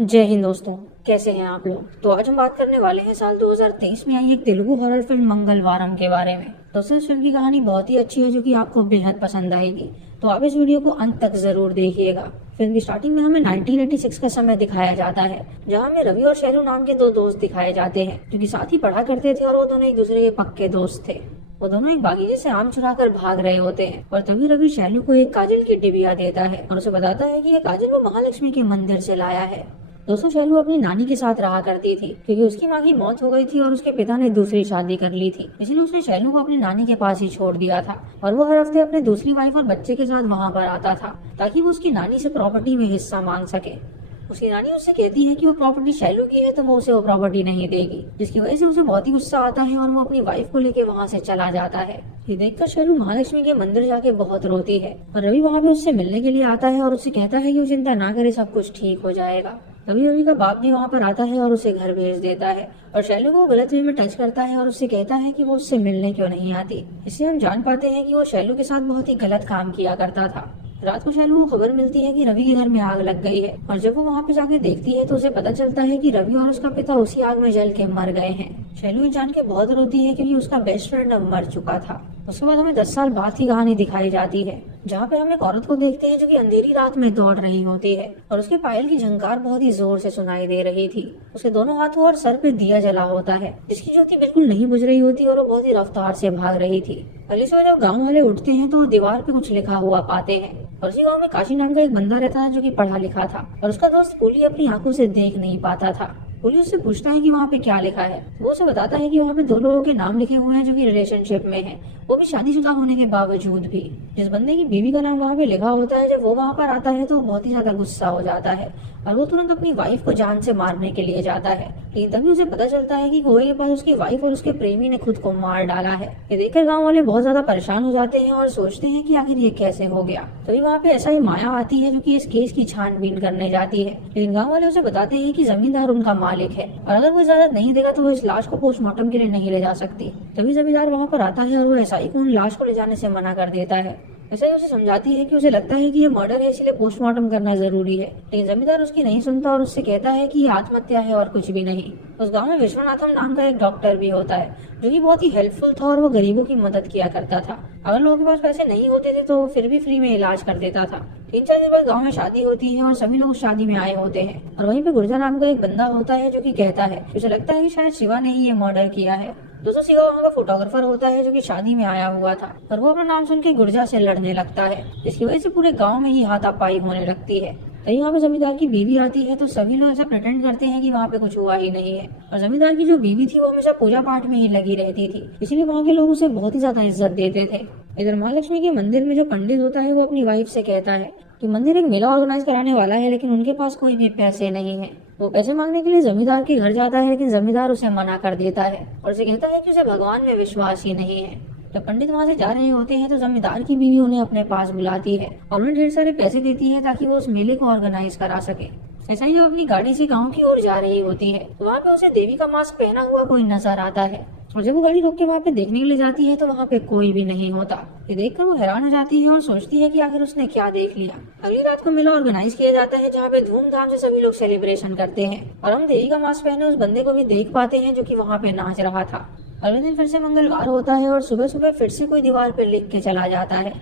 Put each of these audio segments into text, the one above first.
जय हिंद दोस्तों, कैसे हैं आप लोग। तो आज हम बात करने वाले हैं साल 2023 में आई एक तेलुगु हॉरर फिल्म मंगलवारम के बारे में। दोस्तों, इस फिल्म की कहानी बहुत ही अच्छी है जो कि आपको बेहद पसंद आएगी, तो आप इस वीडियो को अंत तक जरूर देखिएगा। फिल्म की स्टार्टिंग में हमें 1986 का समय दिखाया जाता है, जहां हमें रवि और शैलू नाम के दो दोस्त दिखाए जाते हैं जो कि साथ ही पढ़ा करते थे और वो दोनों एक दूसरे के पक्के दोस्त थे। वो दोनों एक बागीचे से आम चुरा कर भाग रहे होते हैं और तभी रवि शैलू को एक काजल की डिबिया देता है और उसे बताता है कि ये काजल वो महालक्ष्मी के मंदिर से लाया है। दोस्तों, शैलू अपनी नानी के साथ रहा करती थी क्योंकि उसकी माँ की मौत हो गई थी और उसके पिता ने दूसरी शादी कर ली थी, इसलिए उसने शैलू को अपनी नानी के पास ही छोड़ दिया था और वो हर हफ्ते अपने दूसरी वाइफ और बच्चे के साथ वहाँ पर आता था ताकि वो उसकी नानी से प्रॉपर्टी में हिस्सा मांग सके। उसकी नानी उससे कहती है कि वो प्रॉपर्टी शैलू की है तो वो उसे वो प्रॉपर्टी नहीं देगी, जिसकी वजह से उसे बहुत ही गुस्सा आता है और वो अपनी वाइफ को लेकर वहाँ से चला जाता है। ये देखकर शैलू महालक्ष्मी के मंदिर जाके बहुत रोती है और रवि वहाँ पे उससे मिलने के लिए आता है और उससे कहता है कि वो चिंता ना करे, सब कुछ ठीक हो जाएगा। तभी रवि का बाप भी वहाँ पर आता है और उसे घर भेज देता है और शैलू को गलत वे में टच करता है और उससे कहता है कि वो उससे मिलने क्यों नहीं आती। इससे हम जान पाते हैं कि वो शैलू के साथ बहुत ही गलत काम किया करता था। रात को शैलू को खबर मिलती है कि रवि के घर में आग लग गई है और जब वो वहाँ पे जाके देखती है तो उसे पता चलता है कि रवि और उसका पिता उसी आग में जल के मर गए हैं। शैलू ये जान के बहुत रोती है क्योंकि उसका बेस्ट फ्रेंड अब मर चुका था। उसके बाद हमें 10 साल बाद की कहानी दिखाई जाती है, जहाँ पे हम एक औरत को देखते हैं जो कि अंधेरी रात में दौड़ रही होती है और उसके पायल की झंकार बहुत ही जोर से सुनाई दे रही थी। उसके दोनों हाथों और सर पे दिया जला होता है, जिसकी ज्योति बिल्कुल नहीं बुझ रही होती और वो बहुत ही रफ्तार से भाग रही थी। अगली सुबह जब गाँव वाले उठते हैं तो वो दीवार पे कुछ लिखा हुआ पाते हैं और उसी गाँव में काशी नाम का एक बंदा रहता है जो कि पढ़ा लिखा था और उसका दोस्त पुली अपनी आंखों से देख नहीं पाता था। पुलिस उससे पूछता है कि वहाँ पे क्या लिखा है। वो उसे बताता है कि वहाँ पे दो लोगों के नाम लिखे हुए हैं जो कि रिलेशनशिप में हैं, वो भी शादीशुदा होने के बावजूद भी। जिस बंदे की बीवी का नाम वहाँ पे लिखा होता है, जब वो वहाँ पर आता है तो वो बहुत ही ज्यादा गुस्सा हो जाता है और वो तुरंत अपनी वाइफ को जान से मारने के लिए जाता है, लेकिन तभी उसे पता चलता है कि कुएं के पास उसकी वाइफ और उसके प्रेमी ने खुद को मार डाला है। ये देखकर गाँव वाले बहुत ज्यादा परेशान हो जाते हैं और सोचते हैं कि आखिर ये कैसे हो गया। तभी वहाँ पे ऐसा ही माया आती है जो कि इस केस की छानबीन करने जाती है, लेकिन गाँव वाले उसे बताते हैं कि जमींदार उनका मालिक है और अगर वो इजाजत नहीं देगा तो वो इस लाश को पोस्टमार्टम के लिए नहीं ले जा सकती। तभी जमींदार वहाँ पर आता है और वो एसआई को उन लाश को ले जाने से मना कर देता है। ऐसा ही उसे समझाती है कि उसे लगता है कि ये मर्डर है इसलिए पोस्टमार्टम करना जरूरी है, लेकिन जमींदार उसकी नहीं सुनता और उससे कहता है कि ये आत्महत्या है और कुछ भी नहीं। उस गांव में विश्वनाथम नाम का एक डॉक्टर भी होता है जो कि बहुत ही हेल्पफुल था और वो गरीबों की मदद किया करता था। अगर लोगों के पास पैसे नहीं होते थे तो फिर भी फ्री में इलाज कर देता था। 3-4 दिन बाद गाँव में शादी होती है और सभी लोग शादी में आए होते हैं और वहीं पे गुर्जा नाम का एक बंदा होता है जो कि कहता है, उसे लगता है कि शायद शिवा ने ही ये मर्डर किया है। दोस्तों, शिवा वहाँ का फोटोग्राफर होता है जो कि शादी में आया हुआ था और वो अपना नाम सुन के गुर्जा से लड़ने लगता है, जिसकी वजह से पूरे गांव में ही हाथापाई होने लगती है। तभी वहाँ पे जमींदार की बीवी आती है तो सभी लोग ऐसा प्रिटेंड करते हैं कि वहाँ पे कुछ हुआ ही नहीं है और जमींदार की जो बीवी थी वो हमेशा पूजा पाठ में ही लगी रहती थी, इसलिए वहाँ के लोग उसे बहुत ही ज्यादा इज्जत देते थे। इधर महालक्ष्मी के मंदिर में जो पंडित होता है वो अपनी वाइफ से कहता है कि मंदिर एक मेला ऑर्गेनाइज कराने वाला है, लेकिन उनके पास कोई भी पैसे नहीं है। वो पैसे मांगने के लिए जमींदार के घर जाता है, लेकिन जमींदार उसे मना कर देता है और उसे कहता है कि उसे भगवान में विश्वास ही नहीं है। जब पंडित वहाँ से जा रहे होते हैं तो जमींदार की बीवी उन्हें अपने पास बुलाती है और उन्हें ढेर सारे पैसे देती है ताकि वो उस मेले को ऑर्गेनाइज करा सके। ऐसा ही जब अपनी गाड़ी से गाँव की ओर जा रही होती है तो वहाँ पे उसे देवी का मास्क पहना हुआ कोई नजर आता है और जब वो गाड़ी रोक के वहाँ पे देखने के लिए जाती है तो वहाँ पे कोई भी नहीं होता। ये देखकर वो हैरान हो जाती है और सोचती है कि आखिर उसने क्या देख लिया। अगली रात को मेला ऑर्गेनाइज किया जाता है जहाँ पे धूमधाम से सभी लोग सेलिब्रेशन करते हैं और हम देवी का मास्क पहने उस बंदे को भी देख पाते हैं जो कि वहाँ पे नाच रहा था। अगले दिन फिर से मंगलवार होता है और सुबह सुबह फिर से कोई दीवार पे लिख के चला जाता है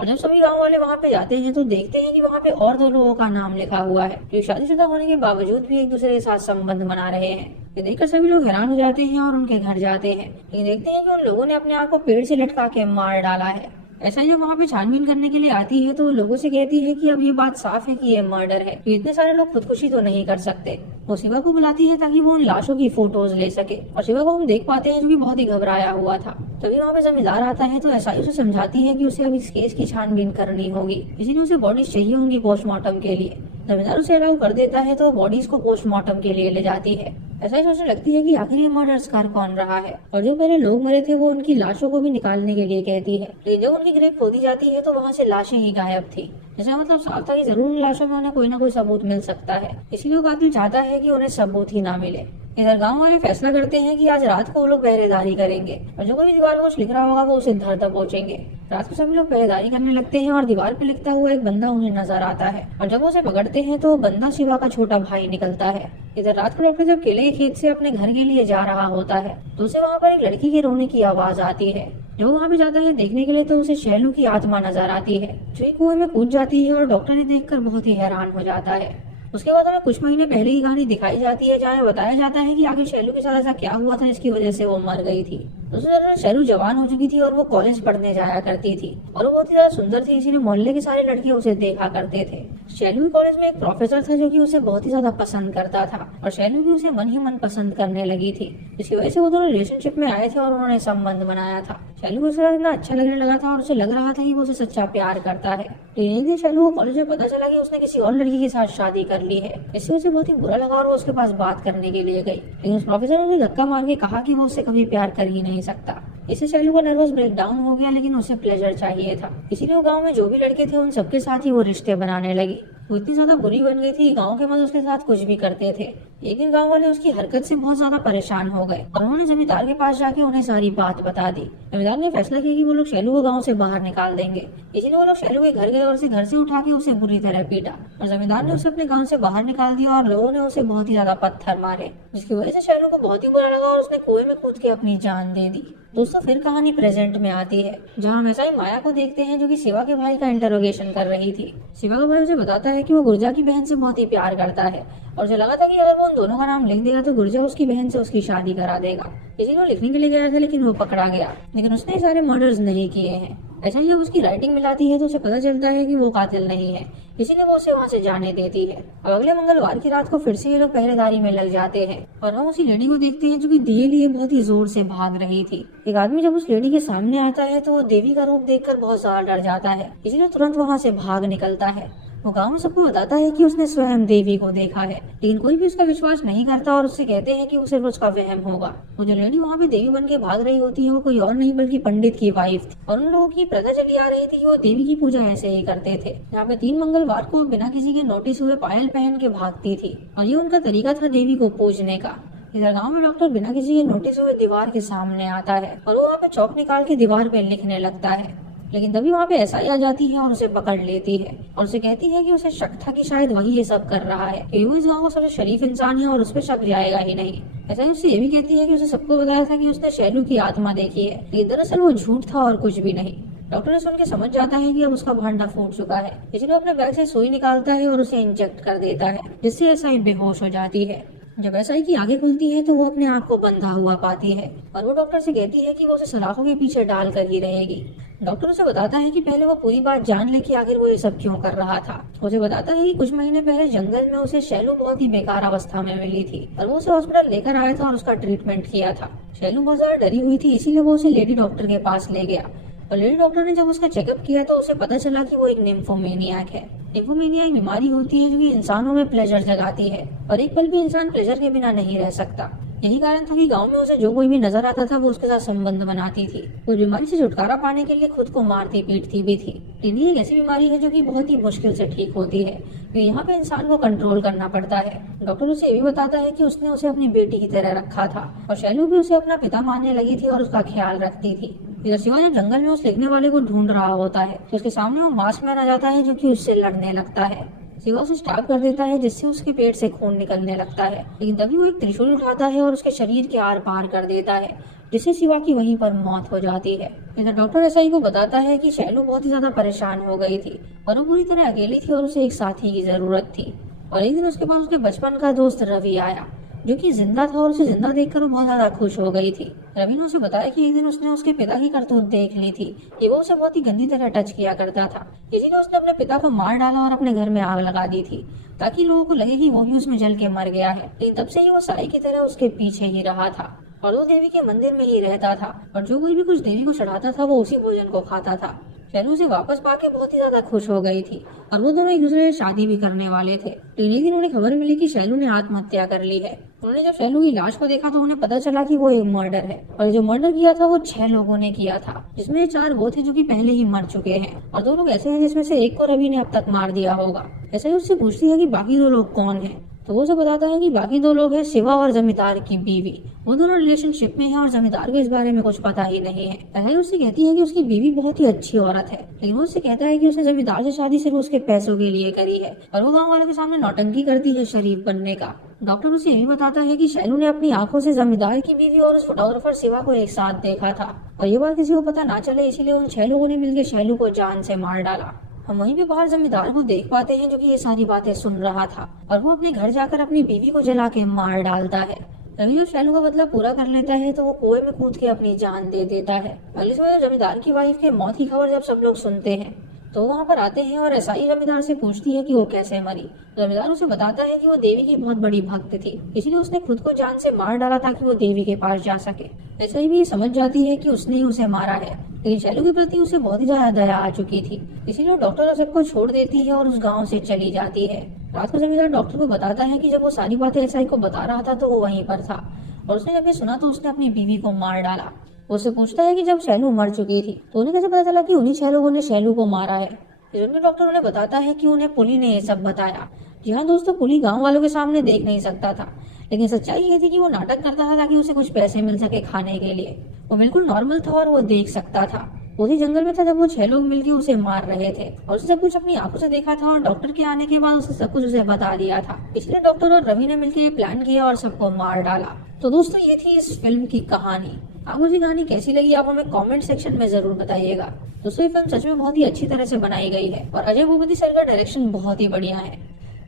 और जब सभी गांव वाले वहाँ पे जाते हैं तो देखते हैं कि वहाँ पे और दो लोगों का नाम लिखा हुआ है जो शादीशुदा होने के बावजूद भी एक दूसरे के साथ संबंध बना रहे हैं। ये देखकर सभी लोग हैरान हो जाते हैं और उनके घर जाते हैं, लेकिन देखते हैं कि उन लोगों ने अपने आप को पेड़ से लटका के मार डाला है। ऐसा ही जब वहाँ पे छानबीन करने के लिए आती है तो लोगों से कहती है कि अब ये बात साफ है कि ये मर्डर है, इतने सारे लोग खुदकुशी तो नहीं कर सकते। वो शिवा को बुलाती है ताकि वो उन लाशों की फोटोज ले सके और शिवा को हम देख पाते हैं जो कि बहुत ही घबराया हुआ था। तभी वहाँ पे जमींदार आता है तो एसआई उसे समझाती है कि उसे अब इस केस की छानबीन करनी होगी, इसीलिए उसे बॉडीज चाहिए होंगी पोस्टमार्टम के लिए। जमींदार उसे अलाउ कर देता है तो बॉडीज को पोस्टमार्टम के लिए ले जाती है। ऐसा ही सोचने लगती है कि आखिर ये मर्डर कर कौन रहा है और जो पहले लोग मरे थे वो उनकी लाशों को भी निकालने के लिए कहती है, लेकिन जब उनकी ग्रेव खोदी जाती है तो वहाँ से लाशें ही गायब थी। इसका मतलब साफ था कि जरूर उन लाशों में उन्हें कोई ना कोई सबूत मिल सकता है, इसीलिए वो कातिल चाहता है कि उन्हें सबूत ही ना मिले। इधर गांव वाले फैसला करते हैं कि आज रात को वो लोग पहरेदारी करेंगे और जो कोई दीवार पर कुछ लिख रहा होगा वो उसे धर तक पहुंचेंगे। रात को सभी लोग पहरेदारी करने लगते हैं और दीवार पे लिखता हुआ एक बंदा उन्हें नजर आता है और जब वो उसे पकड़ते हैं तो बंदा शिवा का छोटा भाई निकलता है। इधर रात को डॉक्टर जब केले के खेत से अपने घर के लिए जा रहा होता है तो उसे वहाँ पर एक लड़की के रोने की आवाज आती है। जो वहाँ पे जाता है देखने के लिए तो उसे शैलू की आत्मा नजर आती है जो एक कुएं में कूद जाती है और डॉक्टर ने देखकर बहुत ही हैरान हो जाता है। उसके बाद हमें कुछ महीने पहले की कहानी दिखाई जाती है जहाँ बताया जाता है कि आखिर शैलू के साथ ऐसा क्या हुआ था जिसकी वजह से वो मर गई थी। दूसरी तरफ शैलू जवान हो चुकी थी और वो कॉलेज पढ़ने जाया करती थी और वो बहुत ही ज्यादा सुंदर थी, इसीलिए मोहल्ले के सारे लड़के उसे देखा करते थे। शैलू कॉलेज में एक प्रोफेसर था जो कि उसे बहुत ही ज्यादा पसंद करता था और शैलू भी उसे मन ही मन पसंद करने लगी थी। इसकी वजह से वो दोनों रिलेशनशिप में आए थे और उन्होंने संबंध बनाया था। शैलू को उसका इतना अच्छा लगने लगा था और उसे लग रहा था कि वो उसे सच्चा प्यार करता है। लेकिन एक दिन शैलू को कॉलेज में पता चला कि उसने किसी और लड़की के साथ शादी कर ली है। इससे उसे बहुत ही बुरा लगा और वो उसके पास बात करने के लिए गई, लेकिन उस प्रोफेसर ने उसे धक्का मार के कहा कि वो उससे कभी प्यार कर ही नहीं सकता। इससे शैलू का नर्वस ब्रेकडाउन हो गया, लेकिन उसे प्लेजर चाहिए था, इसीलिए वो गाँव में जो भी लड़के थे उन सबके साथ ही वो रिश्ते बनाने लगी। वो इतनी ज्यादा बुरी बन गई थी, गांव के मर्द उसके साथ कुछ भी करते थे। एक दिन गांव वाले उसकी हरकत से बहुत ज्यादा परेशान हो गए और उन्होंने जमींदार के पास जाके उन्हें सारी बात बता दी। जमींदार ने फैसला किया कि वो लोग शैलू को गांव से बाहर निकाल देंगे। इसीलिए वो लोग शैलू के घर गए और उसे घर से उठा के उसे बुरी तरह पीटा और जमींदार ने उसे अपने गाँव से बाहर निकाल दिया और लोगों ने उसे बहुत ही ज्यादा पत्थर मारे, जिसकी वजह से शैलू को बहुत ही बुरा लगा और उसने कुएं में कूद के अपनी जान दे दी। दोस्तों फिर कहानी प्रेजेंट में आती है जहाँ हम ऐसा ही माया को देखते हैं जो कि शिवा के भाई का इंटरोगेशन कर रही थी। शिवा का भाई उसे बताता है कि वो गुर्जा की बहन से बहुत ही प्यार करता है और उसे लगा था कि अगर वो उन दोनों का नाम लिख देगा तो गुर्जा उसकी बहन से उसकी शादी करा देगा। इसी को लिखने के लिए गया था लेकिन वो पकड़ा गया, लेकिन उसने सारे मर्डर्स नहीं किए हैं। ऐसा ही जब उसकी राइटिंग मिलाती है तो उसे पता चलता है कि वो कातिल नहीं है, इसीलिए वो उसे वहाँ से जाने देती है। और अगले मंगलवार की रात को फिर से ये लोग पहरेदारी में लग जाते हैं और हम उसी लेडी को देखते हैं जो कि दिए लिए बहुत ही जोर से भाग रही थी। एक आदमी जब उस लेडी के सामने आता है तो वो देवी का रूप देखकर बहुत ज्यादा डर जाता है, इसीलिए तुरंत वहाँ से भाग निकलता है। वो गांव में सबको बताता है कि उसने स्वयं देवी को देखा है, लेकिन कोई भी उसका विश्वास नहीं करता और उससे कहते हैं कि वो सिर्फ उसका वहम होगा। वो जो लेडी वहाँ पे देवी बन के भाग रही होती है वो कोई और नहीं बल्कि पंडित की वाइफ थी और उन लोगों की प्रथा चली आ रही थी कि वो देवी की पूजा ऐसे ही करते थे। यहाँ पे 3 मंगलवार को बिना किसी के नोटिस हुए पायल पहन के भागती थी और ये उनका तरीका था देवी को पूजने का। इधर गांव में डॉक्टर बिना किसी के नोटिस हुए दीवार के सामने आता है और वो वहाँ पे चौक निकाल के दीवार पे लिखने लगता है, लेकिन तभी वहाँ पे एसआई आ जाती है और उसे पकड़ लेती है और उसे कहती है कि उसे शक था कि शायद वही ये सब कर रहा है, कि वो इस गाँव का सबसे शरीफ इंसान है और उस पर शक जाएगा ही नहीं। एसआई उससे ये भी कहती है कि उसे सबको बताया था कि उसने शैलू की आत्मा देखी है, लेकिन दरअसल वो झूठ था और कुछ भी नहीं। डॉक्टर ने सुन के समझ जाता है कि अब उसका भांडा फूट चुका है, इसलिए अपने बैग से सुई निकालता है और उसे इंजेक्ट कर देता है, जिससे एसआई बेहोश हो जाती है। जब एसआई की आंखें खुलती है तो वो अपने आप को बंधा हुआ पाती है और वो डॉक्टर से कहती है कि वो उसे सलाखों के पीछे डाल कर ही रहेगी। डॉक्टर उसे बताता है कि पहले वो पूरी बात जान ले कि आखिर वो ये सब क्यों कर रहा था। उसे बताता है कि कुछ महीने पहले जंगल में उसे शैलू बहुत ही बेकार अवस्था में मिली थी और वो उसे हॉस्पिटल लेकर आया था और उसका ट्रीटमेंट किया था। शैलू बहुत ज्यादा डरी हुई थी, इसीलिए वो उसे लेडी डॉक्टर के पास ले गया और लेडी डॉक्टर ने जब उसका चेकअप किया तो उसे पता चला कि वो एक निम्फोमेनियाक है। निम्फोमेनिया एक बीमारी होती है जो कि इंसानों में प्लेजर जगाती है और एक पल भी इंसान प्लेजर के बिना नहीं रह सकता। यही कारण था कि गांव में उसे जो कोई भी नजर आता था वो उसके साथ संबंध बनाती थी। उस बीमारी से छुटकारा पाने के लिए खुद को मारती पीटती भी थी। टीबी एक ऐसी बीमारी है जो कि बहुत ही मुश्किल से ठीक होती है, तो यहाँ पे इंसान को कंट्रोल करना पड़ता है। डॉक्टर उसे ये भी बताता है कि उसने उसे अपनी बेटी की तरह रखा था और शैलू भी उसे अपना पिता मानने लगी थी और उसका ख्याल रखती थी। इधर शिवा जब जंगल में उस लिखने वाले को ढूंढ रहा होता है तो उसके सामने वो मास्क मैन आ जाता है जो कि उससे लड़ने लगता है। शिवा उसे स्टैब कर देता है जिससे उसके पेट से खून निकलने लगता है, लेकिन तभी वो एक त्रिशूल उठाता है और उसके शरीर के आर पार कर देता है, जिससे शिवा की वहीं पर मौत हो जाती है। इधर डॉक्टर एसआई को बताता है कि शैलू बहुत ही ज्यादा परेशान हो गई थी और वो पूरी तरह अकेली थी और उसे एक साथी की जरूरत थी। और एक दिन उसके पास उसके बचपन का दोस्त रवि आया जो कि जिंदा था और उसे जिंदा देखकर वो बहुत ज्यादा खुश हो गई थी। रवि ने उसे बताया कि एक दिन उसने उसके पिता की करतूत देख ली थी कि वो उसे बहुत ही गंदी तरह टच किया करता था, इसीलिए उसने अपने पिता को मार डाला और अपने घर में आग लगा दी थी ताकि लोगों को लगे कि वो भी उसमें जल के मर गया है। लेकिन तब से ही वो साई की तरह उसके पीछे ही रहा था और वो देवी के मंदिर में ही रहता था और जो कोई भी कुछ देवी को चढ़ाता था वो उसी भोजन को खाता था। शैलू उसे वापस पाके बहुत ही ज्यादा खुश हो गई थी और वो दोनों एक दूसरे से शादी भी करने वाले थे। लेकिन एक दिन उन्हें खबर मिली कि शैलू ने आत्महत्या कर ली है। उन्होंने जब शैलू की लाश को देखा तो उन्हें पता चला कि वो एक मर्डर है और जो मर्डर किया था वो 6 लोगों ने किया था, जिसमें 4 वो थे जो कि पहले ही मर चुके हैं और 2 लोग ऐसे हैं जिसमें से एक को रवि ने अब तक मार दिया होगा। ऐसे ही उससे पूछती है कि बाकी 2 लोग कौन है तो वो उसे बताता है कि बाकी दो लोग हैं, शिवा और जमींदार की बीवी। वो दोनों रिलेशनशिप में हैं और जमींदार को इस बारे में कुछ पता ही नहीं है। पहले उससे कहती है कि उसकी बीवी बहुत ही अच्छी औरत है, लेकिन वो उससे कहता है कि उसने जमींदार से शादी सिर्फ उसके पैसों के लिए करी है और वो गाँव वालों के सामने नौटंकी करती है शरीफ बनने का। डॉक्टर उसे यही बताता है कि शैलू ने अपनी आंखों से जमींदार की बीवी और उस फोटोग्राफर शिवा को एक साथ देखा था और ये बात किसी को पता ना चले, इसीलिए उन 6 लोगों ने मिलकर शैलू को जान से मार डाला। हम वहीं पे बाहर जमींदार को देख पाते हैं जो कि ये सारी बातें सुन रहा था और वो अपने घर जाकर अपनी बीवी को जला के मार डालता है। रवि जब शैलू का बदला पूरा कर लेता है तो वो कुएं में कूद के अपनी जान दे देता है। अगले सुबह जमींदार की वाइफ के मौत की खबर जब सब लोग सुनते हैं तो वहाँ पर आते हैं और एसआई जमींदार से पूछती है कि वो कैसे मरी। जमींदार उसे बताता है कि वो देवी की बहुत बड़ी भक्त थी, इसीलिए उसने खुद को जान से मार डाला ताकि वो देवी के पास जा सके। एसआई भी समझ जाती है कि उसने ही उसे मारा है, लेकिन शैलू के प्रति उसे बहुत ही ज्यादा दया आ चुकी थी, इसीलिए डॉक्टर सबको छोड़ देती है और उस गाँव से चली जाती है। रात को जमींदार डॉक्टर को बताता है कि जब वो सारी बातें एसआई को बता रहा था तो वो वहीं पर था और उसने जब ये सुना तो उसने अपनी बीवी को मार डाला। उससे पूछता है कि जब शैलू मर चुकी थी तो उन्हें कैसे पता चला कि उन्हीं 6 लोगों ने शैलू को मारा है। फिर डॉक्टर उन्हें बताता है कि उन्हें पुली ने ये सब बताया। जी हाँ दोस्तों, पुली गांव वालों के सामने देख नहीं सकता था, लेकिन सच्चाई ये थी कि वो नाटक करता था ताकि उसे कुछ पैसे मिल सके खाने के लिए। वो बिल्कुल नॉर्मल था और वो देख सकता था। उसी जंगल में था जब वो 6 लोग मिलकर उसे मार रहे थे और उसने सब कुछ अपनी आंखों से देखा था और डॉक्टर के आने के बाद उसे सब कुछ उसे बता दिया था। इसलिए डॉक्टर और रवि ने मिलकर ये प्लान किया और सबको मार डाला। तो दोस्तों ये थी इस फिल्म की कहानी। आपको ये कहानी कैसी लगी आप हमें कमेंट सेक्शन में जरूर बताइएगा। दोस्तों ये फिल्म सच में बहुत ही अच्छी तरह से बनाई गई है और अजय भूपति सर का डायरेक्शन बहुत ही बढ़िया है।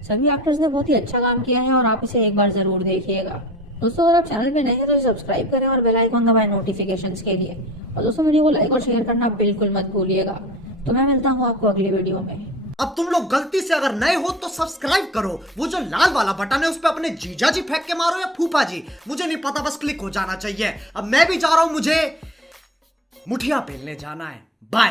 सभी एक्टर्स ने बहुत ही अच्छा काम किया है और आप इसे एक बार जरूर देखिएगा। दोस्तों अगर आप चैनल पे नए हैं तो सब्सक्राइब करें और बेल आइकन दबाएं नोटिफिकेशंस के लिए। और दोस्तों वीडियो को लाइक और शेयर करना बिल्कुल मत भूलिएगा। तो मैं मिलता हूँ आपको अगली वीडियो में। अब तुम लोग गलती से अगर नए हो तो सब्सक्राइब करो, वो जो लाल वाला बटन है उस पर अपने जीजा जी फेंक के मारो या फूफा जी, मुझे नहीं पता, बस क्लिक हो जाना चाहिए। अब मैं भी जा रहा हूं, मुझे मुठिया बेलने जाना है। बाय।